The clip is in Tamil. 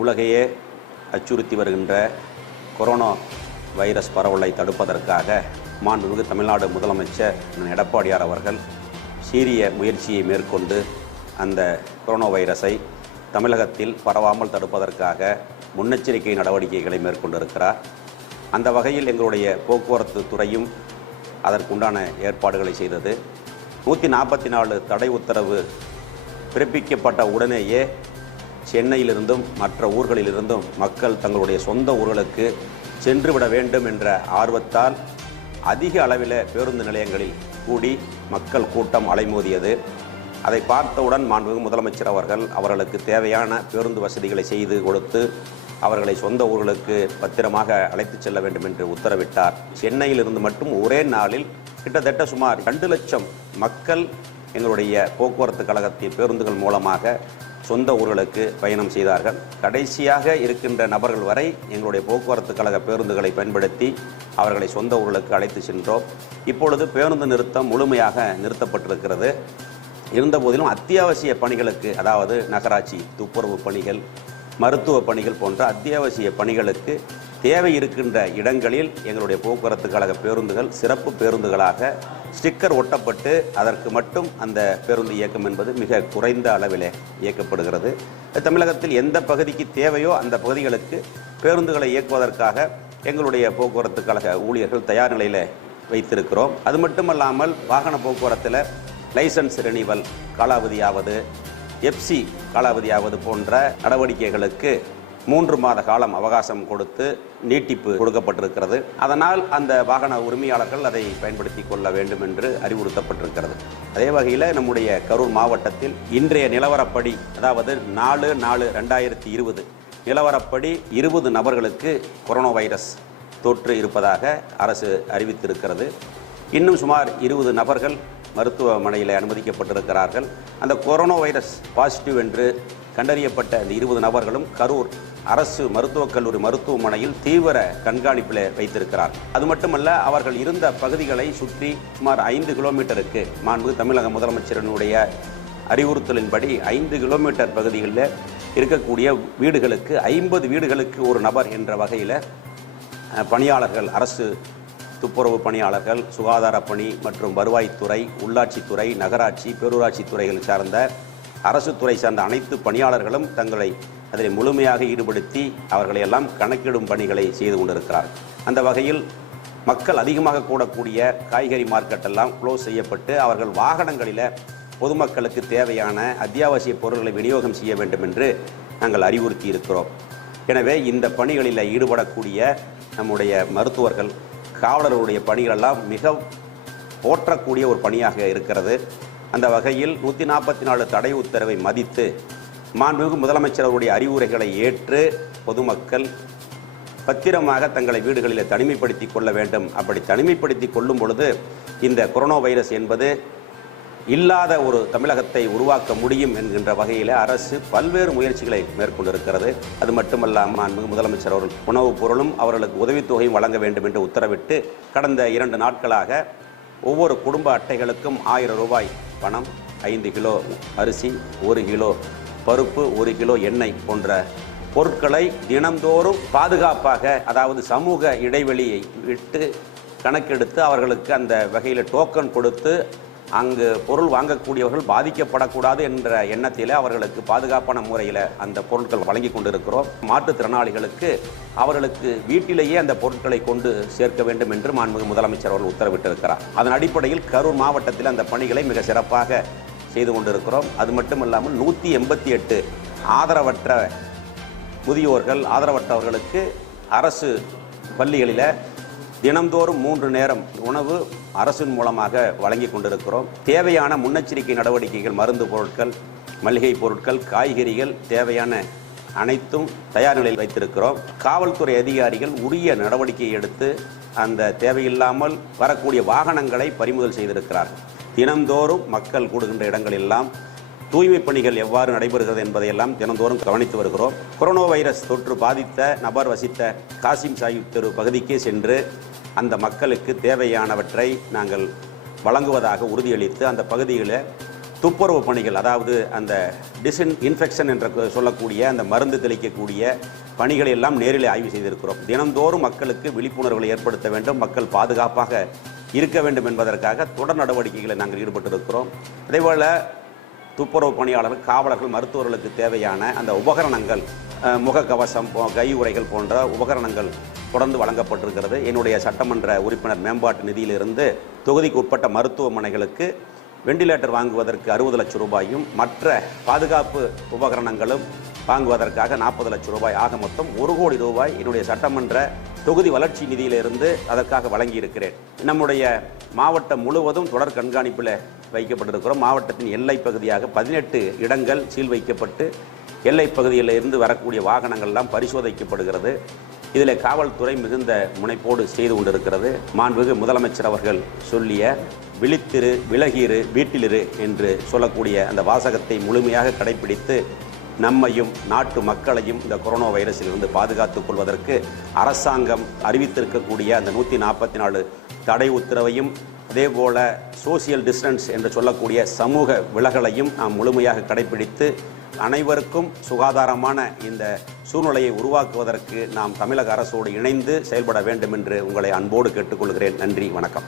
உலகையே அச்சுறுத்தி வருகின்ற கொரோனா வைரஸ் பரவலை தடுப்பதற்காக மாண்புமிகு தமிழ்நாடு முதலமைச்சர் எடப்பாடியார் அவர்கள் சீரிய முயற்சியை மேற்கொண்டு அந்த கொரோனா வைரஸை தமிழகத்தில் பரவாமல் தடுப்பதற்காக முன்னெச்சரிக்கை நடவடிக்கைகளை மேற்கொண்டிருக்கிறார். அந்த வகையில் எங்களுடைய போக்குவரத்து துறையும் அதற்குண்டான ஏற்பாடுகளை செய்தது. நூற்றி நாற்பத்தி நாலு தடை உத்தரவு பிறப்பிக்கப்பட்ட உடனேயே சென்னையிலிருந்தும் மற்ற ஊர்களிலிருந்தும் மக்கள் தங்களுடைய சொந்த ஊர்களுக்கு சென்று விட வேண்டும் என்ற ஆர்வத்தால் அதிக அளவில் பேருந்து நிலையங்களில் கூடி மக்கள் கூட்டம் அலைமோதியது. அதை பார்த்தவுடன் மாண்புமிகு முதலமைச்சர் அவர்கள் அவர்களுக்கு தேவையான பேருந்து வசதிகளை செய்து கொடுத்து அவர்களை சொந்த ஊர்களுக்கு பத்திரமாக அழைத்துச் செல்ல வேண்டும் என்று உத்தரவிட்டார். சென்னையிலிருந்து மட்டும் ஒரே நாளில் கிட்டத்தட்ட சுமார் ரெண்டு லட்சம் மக்கள் எங்களுடைய போக்குவரத்து கழகத்தின் பேருந்துகள் மூலமாக சொந்த ஊர்களுக்கு பயணம் செய்தார்கள். கடைசியாக இருக்கின்ற நபர்கள் வரை எங்களுடைய போக்குவரத்து கழக பேருந்துகளை பயன்படுத்தி அவர்களை சொந்த ஊர்களுக்கு அழைத்து சென்றோம். இப்பொழுது பேருந்து நிறுத்தம் முழுமையாக நிறுத்தப்பட்டிருக்கிறது. இருந்தபோதிலும் அத்தியாவசிய பணிகளுக்கு அதாவது நகராட்சி துப்புரவு பணிகள் மருத்துவ பணிகள் போன்ற அத்தியாவசிய பணிகளுக்கு தேவை இருக்கின்ற இடங்களில் எங்களுடைய போக்குவரத்து கழக பேருந்துகள் சிறப்பு பேருந்துகளாக ஸ்டிக்கர் ஒட்டப்பட்டு அதற்கு மட்டும் அந்த பேருந்து இயக்கம் என்பது மிக குறைந்த அளவிலே இயக்கப்படுகிறது. தமிழகத்தில் எந்த பகுதிக்கு தேவையோ அந்த பகுதிகளுக்கு பேருந்துகளை இயக்குவதற்காக எங்களுடைய போக்குவரத்து கழக ஊழியர்கள் தயார் நிலையில் வைத்திருக்கிறோம். அது மட்டுமல்லாமல் வாகன போக்குவரத்தில் லைசன்ஸ் ரெனிவல் காலாவதியாவது எப்சி காலாவதியாவது போன்ற நடவடிக்கைகளுக்கு மூன்று மாத காலம் அவகாசம் கொடுத்து நீட்டிப்பு கொடுக்கப்பட்டிருக்கிறது. அதனால் அந்த வாகன உரிமையாளர்கள் அதை பயன்படுத்தி கொள்ள வேண்டும் என்று அறிவுறுத்தப்பட்டிருக்கிறது. அதே வகையில் நம்முடைய கரூர் மாவட்டத்தில் இன்றைய நிலவரப்படி அதாவது நாலு நாலு ரெண்டாயிரத்தி இருபது நிலவரப்படி இருபது நபர்களுக்கு கொரோனா வைரஸ் தொற்று இருப்பதாக அரசு அறிவித்திருக்கிறது. இன்னும் சுமார் இருபது நபர்கள் மருத்துவமனையில் அனுமதிக்கப்பட்டிருக்கிறார்கள். அந்த கொரோனா வைரஸ் பாசிட்டிவ் என்று கண்டறியப்பட்ட அந்த இருபது நபர்களும் கரூர் அரசு மருத்துவக் கல்லூரி மருத்துவமனையில் தீவிர கண்காணிப்பில் வைத்திருக்கிறார். அது மட்டுமல்ல அவர்கள் இருந்த பகுதிகளை சுற்றி சுமார் ஐந்து கிலோமீட்டருக்கு மாண்பு தமிழக முதலமைச்சரினுடைய அறிவுறுத்தலின்படி ஐந்து கிலோமீட்டர் பகுதிகளில் இருக்கக்கூடிய வீடுகளுக்கு ஐம்பது வீடுகளுக்கு ஒரு நபர் என்ற வகையில் பணியாளர்கள் அரசு துப்புரவு பணியாளர்கள் சுகாதார பணி மற்றும் வருவாய்த்துறை உள்ளாட்சித்துறை நகராட்சி பேரூராட்சி துறைகள் சார்ந்த அரசு துறை சார்ந்த அனைத்து பணியாளர்களும் தங்களை அதில் முழுமையாக ஈடுபடுத்தி அவர்களை எல்லாம் கணக்கிடும் பணிகளை செய்து கொண்டிருக்கிறார். அந்த வகையில் மக்கள் அதிகமாக கூடக்கூடிய காய்கறி மார்க்கெட் எல்லாம் க்ளோஸ் செய்யப்பட்டு அவர்கள் வாகனங்களில் பொதுமக்களுக்கு தேவையான அத்தியாவசிய பொருட்களை விநியோகம் செய்ய வேண்டும் என்று நாங்கள் அறிவுறுத்தி இருக்கிறோம். எனவே இந்த பணிகளில் ஈடுபடக்கூடிய நம்முடைய மருத்துவர்கள் காவலர்களுடைய பணிகளெல்லாம் மிக போற்றக்கூடிய ஒரு பணியாக இருக்கிறது. அந்த வகையில் நூற்றி நாற்பத்தி நாலு தடை உத்தரவை மதித்து மாண்புமிகு முதலமைச்சர் அவருடைய அறிவுரைகளை ஏற்று பொதுமக்கள் பத்திரமாக தங்களை வீடுகளில் தனிமைப்படுத்தி கொள்ள வேண்டும். அப்படி தனிமைப்படுத்தி கொள்ளும் பொழுது இந்த கொரோனா வைரஸ் என்பது இல்லாத ஒரு தமிழகத்தை உருவாக்க முடியும் என்கின்ற வகையில் அரசு பல்வேறு முயற்சிகளை மேற்கொண்டிருக்கிறது. அது மட்டுமல்லாமல் முதலமைச்சர் அவர்கள் உணவுப் பொருளும் அவர்களுக்கு உதவித்தொகையும் வழங்க வேண்டும் என்று உத்தரவிட்டு கடந்த இரண்டு நாட்களாக ஒவ்வொரு குடும்ப அட்டைகளுக்கும் ஆயிரம் ரூபாய் பணம் ஐந்து கிலோ அரிசி ஒரு கிலோ பருப்பு ஒரு கிலோ எண்ணெய் போன்ற பொருட்களை தினந்தோறும் பாதுகாப்பாக அதாவது சமூக இடைவெளியை விட்டு கணக்கெடுத்து அவர்களுக்கு அந்த வகையில் டோக்கன் கொடுத்து அங்கு பொருள் வாங்கக்கூடியவர்கள் பாதிக்கப்படக்கூடாது என்ற எண்ணத்தில் அவர்களுக்கு பாதுகாப்பான முறையில் அந்த பொருட்கள் வழங்கி கொண்டிருக்கிறோம். மாற்றுத்திறனாளிகளுக்கு அவர்களுக்கு வீட்டிலேயே அந்த பொருட்களை கொண்டு சேர்க்க வேண்டும் என்று மாண்புமிகு முதலமைச்சர் அவர்கள் உத்தரவிட்டிருக்கிறார். அதன் அடிப்படையில் கரூர் மாவட்டத்தில் அந்த பணிகளை மிக சிறப்பாக செய்து கொண்டிருக்கிறோம். அது மட்டும் இல்லாமல் நூற்றி எண்பத்தி எட்டு ஆதரவற்ற முதியோர்கள் ஆதரவற்றவர்களுக்கு அரசு பள்ளிகளில் தினந்தோறும் மூன்று நேரம் உணவு அரசின் மூலமாக வழங்கி கொண்டிருக்கிறோம். தேவையான முன்னெச்சரிக்கை நடவடிக்கைகள் மருந்து பொருட்கள் மளிகை பொருட்கள் காய்கறிகள் தேவையான அனைத்தும் தயார் நிலையில் வைத்திருக்கிறோம். காவல்துறை அதிகாரிகள் உரிய நடவடிக்கை எடுத்து அந்த தேவையில்லாமல் வரக்கூடிய வாகனங்களை பறிமுதல் செய்திருக்கிறார்கள். தினந்தோறும் மக்கள் கூடுகின்ற இடங்களெல்லாம் தூய்மை பணிகள் எவ்வாறு நடைபெறுகிறது என்பதையெல்லாம் தினந்தோறும் கவனித்து வருகிறோம். கொரோனா வைரஸ் தொற்று பாதித்த நபர் வசித்த காசிம் சாஹிப் தெரு பகுதிக்கே சென்று அந்த மக்களுக்கு தேவையானவற்றை நாங்கள் வழங்குவதாக உறுதியளித்து அந்த பகுதியில் துப்புரவு பணிகள் அதாவது அந்த டிசின் இன்ஃபெக்ஷன் என்ற சொல்லக்கூடிய அந்த மருந்து தெளிக்கக்கூடிய பணிகளை எல்லாம் நேரில் ஆய்வு செய்திருக்கிறோம். தினந்தோறும் மக்களுக்கு விழிப்புணர்வுகளை ஏற்படுத்த வேண்டும் மக்கள் பாதுகாப்பாக இருக்க வேண்டும் என்பதற்காக தொடர் நடவடிக்கைகளை நாங்கள் ஈடுபட்டிருக்கிறோம். அதேபோல் துப்புரவு பணியாளர்கள் காவலர்கள் மருத்துவர்களுக்கு தேவையான அந்த உபகரணங்கள் முகக்கவசம் போ கை உரைகள் போன்ற உபகரணங்கள் தொடர்ந்து வழங்கப்பட்டிருக்கிறது. என்னுடைய சட்டமன்ற உறுப்பினர் மேம்பாட்டு நிதியிலிருந்து தொகுதிக்கு உட்பட்ட மருத்துவமனைகளுக்கு வெண்டிலேட்டர் வாங்குவதற்கு அறுபது லட்சம் ரூபாயும் மற்ற பாதுகாப்பு உபகரணங்களும் வாங்குவதற்காக நாற்பது லட்சம் ரூபாய். ஆக மொத்தம் ஒரு கோடி ரூபாய் என்னுடைய சட்டமன்ற தொகுதி வளர்ச்சி நிதியிலிருந்து அதற்காக வழங்கியிருக்கிறேன். நம்முடைய மாவட்டம் முழுவதும் தொடர் கண்காணிப்பில் வைக்கப்பட்டிருக்கிறோம். மாவட்டத்தின் எல்லை பகுதியாக பதினெட்டு இடங்கள் சீல் வைக்கப்பட்டு எல்லை பகுதியில் இருந்து வரக்கூடிய வாகனங்கள்லாம் பரிசோதிக்கப்படுகிறது. இதில் காவல்துறை மிகுந்த முனைப்போடு செய்து கொண்டிருக்கிறது. மாண்புமிகு முதலமைச்சர் அவர்கள் சொல்லிய விழித்திரு விலகிரு வீட்டிலிரு என்று சொல்லக்கூடிய அந்த வாசகத்தை முழுமையாக கடைபிடித்து நம்மையும் நாட்டு மக்களையும் இந்த கொரோனா வைரஸிலிருந்து பாதுகாத்துக் கொள்வதற்கு அரசாங்கம் அறிவித்திருக்கக்கூடிய அந்த நூற்றி நாற்பத்தி நாலு தடை உத்தரவையும் அதேபோல சோசியல் டிஸ்டன்ஸ் என்று சொல்லக்கூடிய சமூக விலகலையும் நாம் முழுமையாக கடைபிடித்து அனைவருக்கும் சுகாதாரமான இந்த சூழ்நிலையை உருவாக்குவதற்கு நாம் தமிழக அரசோடு இணைந்து செயல்பட வேண்டும் என்று உங்களை அன்போடு கேட்டுக்கொள்கிறேன். நன்றி வணக்கம்.